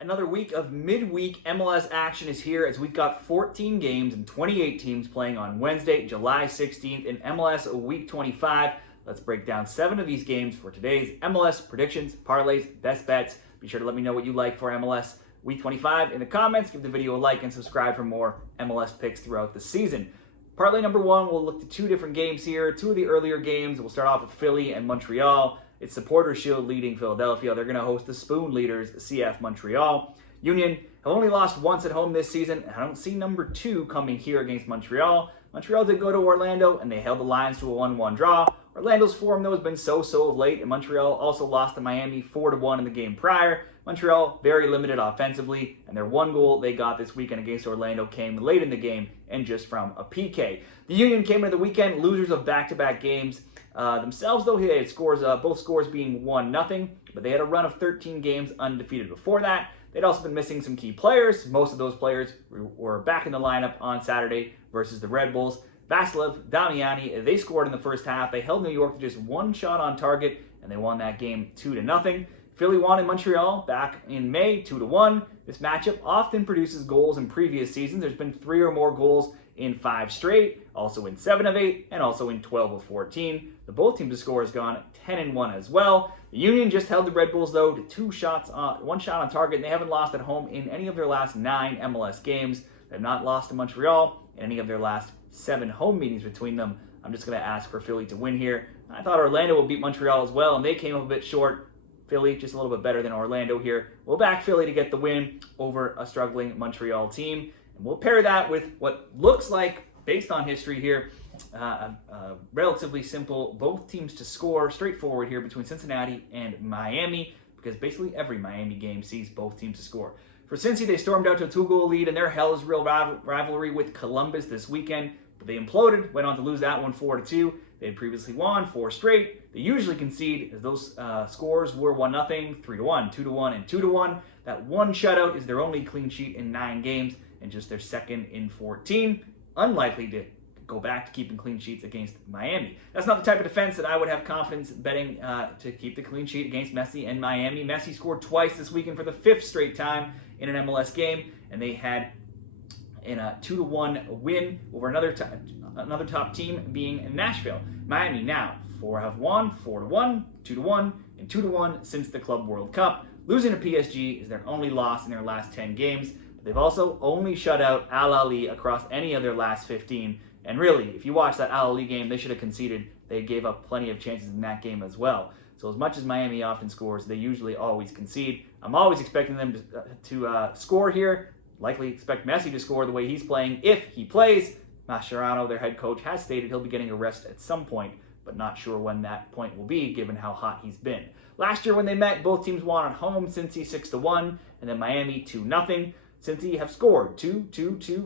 Another week of midweek MLS action is here as we've got 14 games and 28 teams playing on Wednesday, July 16th in MLS Week 25. Let's break down 7 of these games for today's MLS predictions, parlays, best bets. Be sure to let me know what you like for MLS Week 25 in the comments. Give the video a like and subscribe for more MLS picks throughout the season. Parlay number 1, we'll look to 2 different games here. 2 of the earlier games. We'll start off with Philly and Montreal. It's Supporters Shield leading Philadelphia. They're going to host the Spoon leaders, CF Montreal. Union have only lost once at home this season, and I don't see number 2 coming here against Montreal. Montreal did go to Orlando, and they held the Lions to a 1-1 draw. Orlando's form, though, has been so-so of late, and Montreal also lost to Miami 4-1 in the game prior. Montreal, very limited offensively, and their one goal they got this weekend against Orlando came late in the game and just from a PK. The Union came into the weekend losers of back-to-back games. Themselves, though, they had scores, both scores being 1-0, but they had a run of 13 games undefeated before that. They'd also been missing some key players. Most of those players were back in the lineup on Saturday versus the Red Bulls. Vasilev, Damiani, they scored in the first half. They held New York to just one shot on target, and they won that game 2-0. Philly won in Montreal back in May, 2-1. This matchup often produces goals in previous seasons. There's been 3 or more goals in 5 straight, also in 7 of 8, and also in 12 of 14. The both teams to score has gone 10-1 as well. The Union just held the Red Bulls, though, to 1 shot on target, and they haven't lost at home in any of their last 9 MLS games. They have not lost to Montreal in any of their last 7 home meetings between them. I'm just going to ask for Philly to win here. I thought Orlando would beat Montreal as well, and they came up a bit short. Philly just a little bit better than Orlando here. We'll back Philly to get the win over a struggling Montreal team. And we'll pair that with what looks like, based on history here, relatively simple, both teams to score, straightforward here between Cincinnati and Miami, because basically every Miami game sees both teams to score. For Cincy, they stormed out to a 2-goal lead in their Hell's Real rivalry with Columbus this weekend, but they imploded, went on to lose that one 4-2. They had previously won 4 straight. They usually concede, as those scores were 1-0, 3-1, 2-1, and 2-1. That one shutout is their only clean sheet in 9 games, and just their second in 14. Unlikely to go back to keeping clean sheets against Miami. That's not the type of defense that I would have confidence betting to keep the clean sheet against Messi and Miami. Messi scored twice this weekend for the 5th straight time in an MLS game, and they had in a 2-1 win over another top team being Nashville. Miami now 4 have won, 4-1, 2-1, and 2-1 since the Club World Cup. Losing to PSG is their only loss in their last 10 games. They've also only shut out Al Ahly across any of their last 15. And really, if you watch that Al Ahly game, they should have conceded. They gave up plenty of chances in that game as well. So as much as Miami often scores, they usually always concede. I'm always expecting them to score here. Likely expect Messi to score the way he's playing if he plays. Mascherano, their head coach, has stated he'll be getting a rest at some point, but not sure when that point will be given how hot he's been. Last year when they met, both teams won at home, Cincy 6-1, and then Miami 2-0. Cincy have scored 2,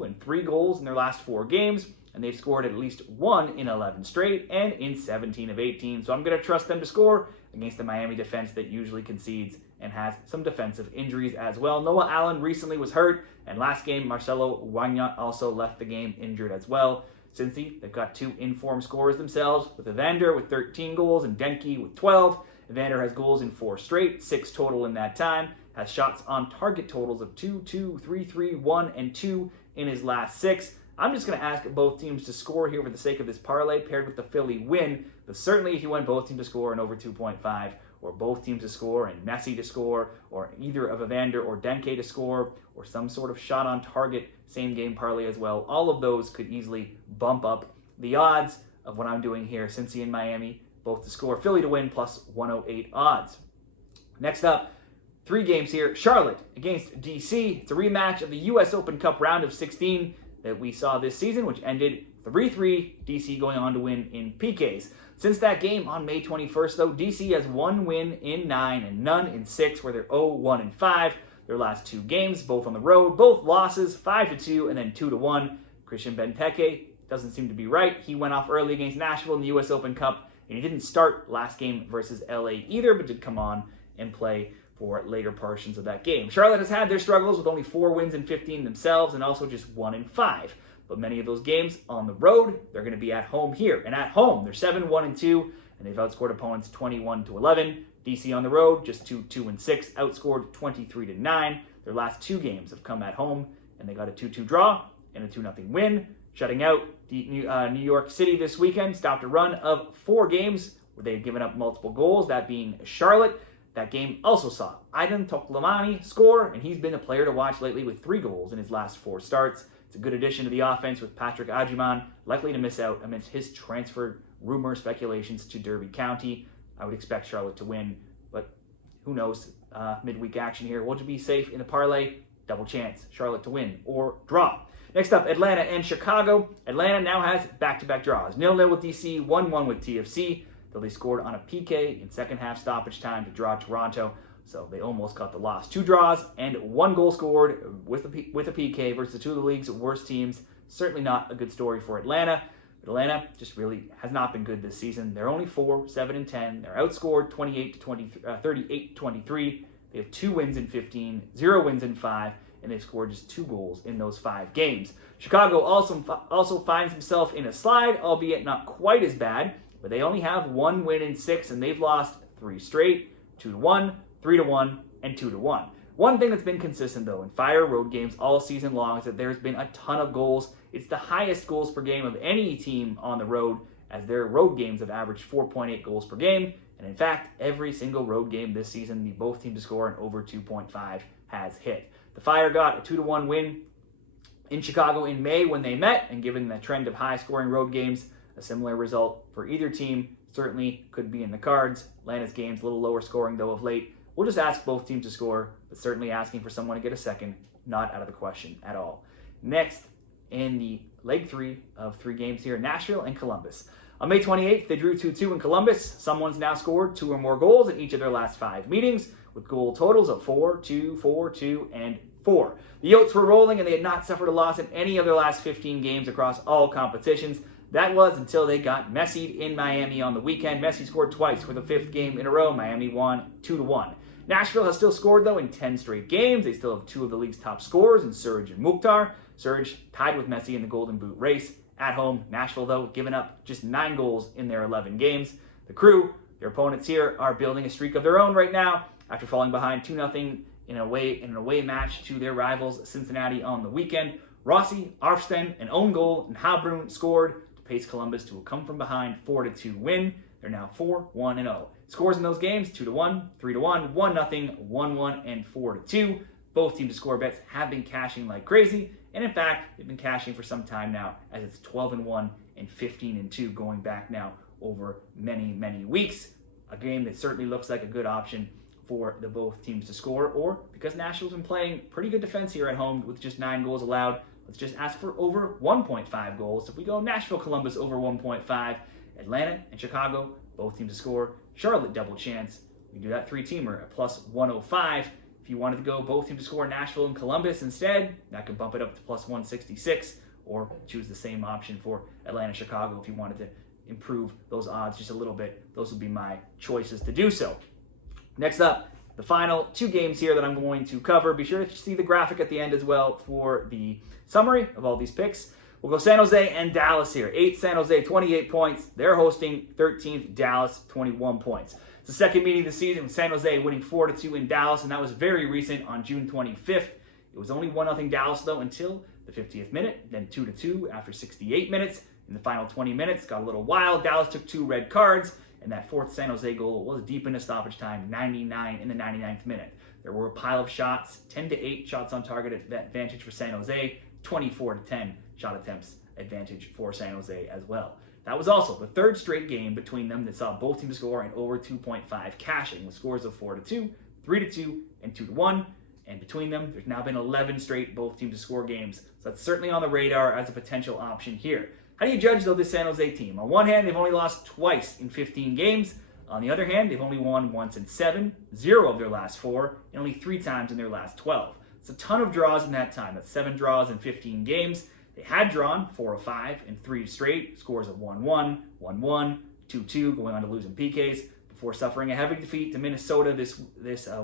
and 3 goals in their last 4 games, and they've scored at least 1 in 11 straight and in 17 of 18. So I'm going to trust them to score against the Miami defense that usually concedes and has some defensive injuries as well. Noah Allen recently was hurt, and last game Marcelo Wagner also left the game injured as well. Cincy, they've got 2 informed scorers themselves, with Evander with 13 goals and Denke with 12. Evander has goals in 4 straight, 6 total in that time. Has shots on target totals of 2, 2, 3, 3, 1, and 2 in his last 6. I'm just going to ask both teams to score here for the sake of this parlay, paired with the Philly win. But certainly if you want both teams to score and over 2.5, or both teams to score and Messi to score, or either of Evander or Denke to score, or some sort of shot on target same game parlay as well, all of those could easily bump up the odds of what I'm doing here. Cincy and Miami both to score, Philly to win plus 108 odds. Next up, 3 games here. Charlotte against DC. It's a rematch of the U.S. Open Cup round of 16 that we saw this season, which ended 3-3, DC going on to win in PKs. Since that game on May 21st, though, DC has 1 win in 9 and none in 6, where they're 0-1-5. Their last 2 games, both on the road, both losses, 5-2 and then 2-1. Christian Benteke doesn't seem to be right. He went off early against Nashville in the U.S. Open Cup, and he didn't start last game versus LA either, but did come on and play for later portions of that game. Charlotte has had their struggles with only 4 wins in 15 themselves and also just 1 in 5. But many of those games on the road, they're going to be at home here. And at home, they're 7-1-2, and they've outscored opponents 21-11. DC on the road, just 2-2-6, outscored 23-9. Their last 2 games have come at home, and they got a 2-2 draw and a 2-0 win, shutting out the New York City this weekend. Stopped a run of 4 games where they had given up multiple goals, that being Charlotte. That game also saw Aidan Toklamani score, and he's been a player to watch lately with 3 goals in his last 4 starts. It's a good addition to the offense with Patrick Agyemang likely to miss out amidst his transfer rumor speculations to Derby County. I would expect Charlotte to win, but who knows? Midweek action here. We'll just be safe in the parlay. Double chance Charlotte to win or draw. Next up, Atlanta and Chicago. Atlanta now has back-to-back draws. 0-0 with DC, 1-1 with TFC. Though they scored on a PK in second half stoppage time to draw Toronto, so they almost got the loss. 2 draws and 1 goal scored with a PK versus 2 of the league's worst teams. Certainly not a good story for Atlanta. But Atlanta just really has not been good this season. They're only 4-7-10. They're outscored 38-23. They have 2 wins in 15, 0 wins in 5, and they've scored just 2 goals in those 5 games. Chicago also finds himself in a slide, albeit not quite as bad. But they only have 1 win in 6, and they've lost 3 straight, 2-1, 3-1, and 2-1. One thing that's been consistent, though, in fire road games all season long is that there's been a ton of goals. It's the highest goals per game of any team on the road, as their road games have averaged 4.8 goals per game. And in fact, every single road game this season, the both teams to score an over 2.5 has hit. The Fire got a 2-1 win in Chicago in May when they met, and given the trend of high-scoring road games, a similar result for either team certainly could be in the cards. Atlanta's game's a little lower scoring, though, of late. We'll just ask both teams to score, but certainly asking for someone to get a second, not out of the question at all. Next, in the leg 3 of 3 games here, Nashville and Columbus. On May 28th, they drew 2-2 in Columbus. Someone's now scored 2 or more goals in each of their last 5 meetings, with goal totals of 4-2, 4-2, and 4. The Yotes were rolling, and they had not suffered a loss in any of their last 15 games across all competitions. That was until they got messied in Miami on the weekend. Messi scored twice for the 5th game in a row. Miami won 2-1. Nashville has still scored, though, in 10 straight games. They still have 2 of the league's top scorers in Surge and Mukhtar. Surge tied with Messi in the Golden Boot race. At home, Nashville, though, giving up just 9 goals in their 11 games. The Crew, their opponents here, are building a streak of their own right now after falling behind 2-0 in an away match to their rivals Cincinnati on the weekend. Rossi, Arfsten, an own goal, and Habrun scored to pace Columbus to a come-from-behind 4-2 win. They're now 4-1-0. Scores in those games, 2-1, 3-1, 1-0, 1-1, and 4-2. Both teams to score bets have been cashing like crazy, and in fact, they've been cashing for some time now, as it's 12-1 and 15-2 going back now over many, many weeks. A game that certainly looks like a good option for the both teams to score, or because Nashville's been playing pretty good defense here at home with just 9 goals allowed, let's just ask for over 1.5 goals. If we go Nashville, Columbus over 1.5, Atlanta and Chicago, both teams to score, Charlotte double chance, we do that 3-teamer at plus 105. If you wanted to go both teams to score Nashville and Columbus instead, that could bump it up to plus 166, or choose the same option for Atlanta, Chicago if you wanted to improve those odds just a little bit. Those would be my choices to do so. Next up, the final 2 games here that I'm going to cover. Be sure to see the graphic at the end as well for the summary of all these picks. We'll go San Jose and Dallas here. 8th San Jose, 28 points. They're hosting 13th Dallas, 21 points. It's the second meeting of the season with San Jose winning 4-2 in Dallas, and that was very recent on June 25th. It was only 1-0 Dallas, though, until the 50th minute, then 2-2 after 68 minutes. In the final 20 minutes, got a little wild. Dallas took 2 red cards, and that 4th San Jose goal was deep into stoppage time, 99 in the 99th minute. There were a pile of shots, 10-8 shots on target advantage for San Jose, 24-10 shot attempts advantage for San Jose as well. That was also the 3rd straight game between them that saw both teams score an over 2.5 cashing with scores of 4-2, 3-2, and 2-1. And between them, there's now been 11 straight both teams to score games. So that's certainly on the radar as a potential option here. How do you judge, though, this San Jose team? On one hand, they've only lost twice in 15 games. On the other hand, they've only won once in 7, 0 of their last 4, and only 3 times in their last 12. It's a ton of draws in that time. That's 7 draws in 15 games. They had drawn 4 of 5 in 3 straight, scores of 1-1, 1-1, 2-2, going on to lose in PKs, before suffering a heavy defeat to Minnesota this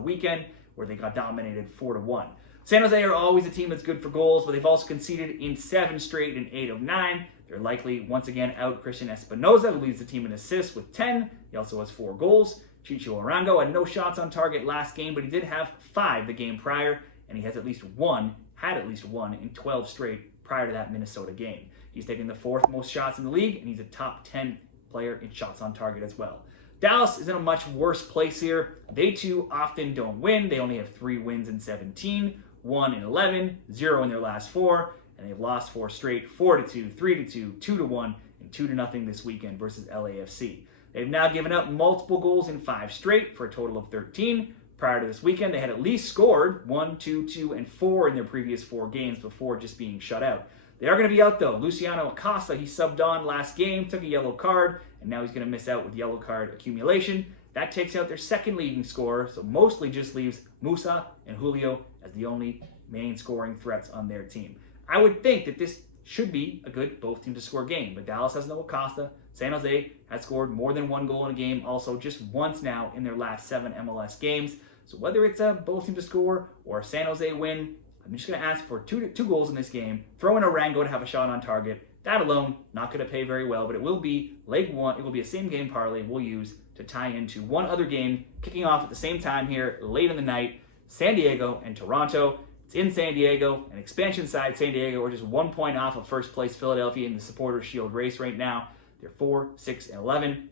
weekend, where they got dominated 4-1. San Jose are always a team that's good for goals, but they've also conceded in 7 straight and 8 of 9. They're likely once again out Christian Espinoza, who leads the team in assists with 10. He also has 4 goals. Chicho Arango had no shots on target last game, but he did have 5 the game prior. and he has had at least one in 12 straight prior to that Minnesota game. He's taken the 4th most shots in the league, and he's a top 10 player in shots on target as well. Dallas is in a much worse place here. They too often don't win. They only have 3 wins in 17, 1 in 11, 0 in their last 4, and they've lost 4 straight, 4-2, 3-2, 2-1, and 2-0 this weekend versus LAFC. They've now given up multiple goals in 5 straight for a total of 13. Prior to this weekend, they had at least scored 1, 2, 2, and 4 in their previous 4 games before just being shut out. They are going to be out though. Luciano Acosta, he subbed on last game, took a yellow card, and now he's going to miss out with yellow card accumulation. That takes out their second leading scorer, so mostly just leaves Musa and Julio as the only main scoring threats on their team. I would think that this should be a good both teams to score game, but Dallas has no Acosta. San Jose has scored more than 1 goal in a game, also just once now in their last 7 MLS games. So whether it's a both teams to score or a San Jose win, I'm just going to ask for two goals in this game. Throw in Arango to have a shot on target. That alone, not going to pay very well, but it will be leg 1. It will be a same game parlay we'll use to tie into one other game kicking off at the same time here late in the night. San Diego and Toronto. It's in San Diego, an expansion side San Diego. We're just 1 point off of first place Philadelphia in the Supporters Shield race right now. They're 4, 6, and 11.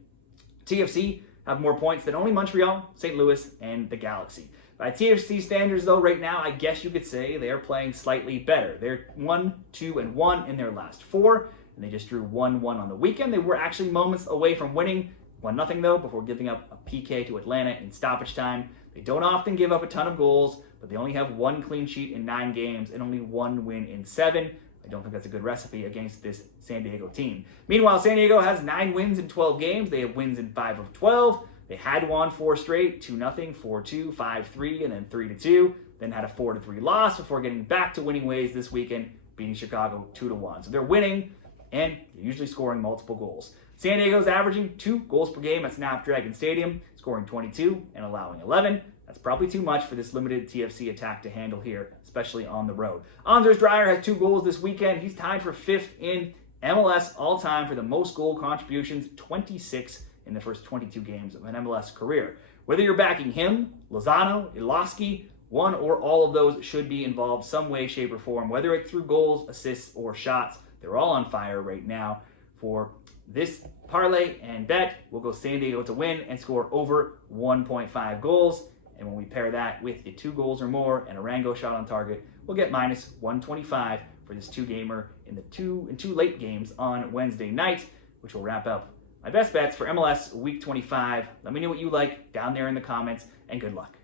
TFC have more points than only Montreal, St. Louis, and the Galaxy. By TFC standards, though, right now, I guess you could say they are playing slightly better. They're 1, 2, and 1 in their last 4, and they just drew 1-1 on the weekend. They were actually moments away from winning 1-0, though, before giving up a PK to Atlanta in stoppage time. They don't often give up a ton of goals, but they only have 1 clean sheet in 9 games and only 1 win in 7. I don't think that's a good recipe against this San Diego team. Meanwhile, San Diego has 9 wins in 12 games. They have wins in 5 of 12. They had won 4 straight, 2-0, 4-2, 5-3, and then 3-2. Then had a 4-3 loss before getting back to winning ways this weekend, beating Chicago 2-1. So they're winning, and they're usually scoring multiple goals. San Diego's averaging 2 goals per game at Snapdragon Stadium, scoring 22 and allowing 11. That's probably too much for this limited TFC attack to handle here, especially on the road. Anders Dreyer has 2 goals this weekend. He's tied for 5th in MLS all-time for the most goal contributions, 26 in the first 22 games of an MLS career. Whether you're backing him, Lozano, Iloski, one or all of those should be involved some way, shape, or form, whether it's through goals, assists, or shots. They're all on fire right now. For this parlay and bet, we'll go San Diego to win and score over 1.5 goals. And when we pair that with the 2 goals or more and a Arango shot on target, we'll get minus 125 for this 2-gamer in the 2 late games on Wednesday night, which will wrap up my best bets for MLS Week 25. Let me know what you like down there in the comments, and good luck.